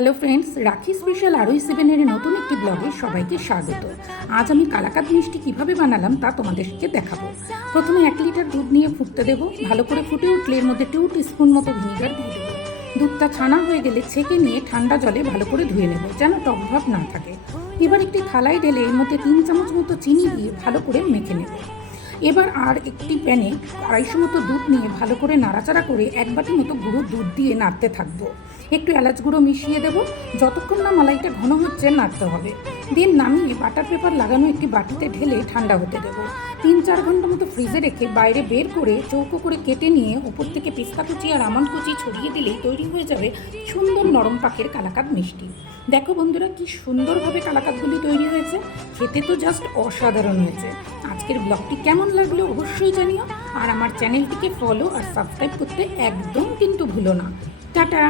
Hello friends, রাখি special আরই সেভেনের নতুন একটি ব্লগে সবাইকে স্বাগত। আজ আমি কালাকাঁদ মিষ্টি কীভাবে বানালাম তা তোমাদেরকে দেখাবো। প্রথমে 1 লিটার দুধ নিয়ে ফুটতে দেবো। ভালো করে ফুটে উঠলে এর মধ্যে 2 টিস্পুন মতো ভিনিগার দিয়ে দেবো। দুধটা ছানা হয়ে গেলে ছেঁকে নিয়ে ঠান্ডা জলে ভালো করে ধুয়ে নেব, যেন টকভাব না থাকে। এবার একটি থালায় ঢেলে এর মধ্যে 3 চামচ মতো চিনি দিয়ে ভালো করে মেখে নেব। এবার আর একটি প্যানে 250 মতো দুধ নিয়ে ভালো করে নাড়াচাড়া করে 1 বাটি মতো গুঁড়ো দুধ দিয়ে নাড়তে থাকবো। একটু এলাচ গুঁড়ো মিশিয়ে দেবো। যতক্ষণ না মালাইটা ঘন হচ্ছে নাড়তে হবে। দেন নামিয়ে বাটার পেপার লাগানো একটি বাটিতে ঢেলে ঠান্ডা হতে দেবো। 3-4 ঘন্টা মতো ফ্রিজে রেখে বাইরে বের করে চৌকো করে কেটে নিয়ে ওপর থেকে পেস্তা কুচি আর আমন্ড কুচি ছড়িয়ে দিলেই তৈরি হয়ে যাবে সুন্দর নরম পাকের কালাকাঁদ মিষ্টি। দেখো বন্ধুরা, কি সুন্দরভাবে কালাকাঁদগুলি তৈরি হয়েছে। খেতে তো জাস্ট অসাধারণ হয়েছে। আজকের ব্লগটি কেমন লাগলো অবশ্যই জানিও। আর আমার চ্যানেলটিকে ফলো আর সাবস্ক্রাইব করতে একদম কিন্তু ভুলো না। টাটা।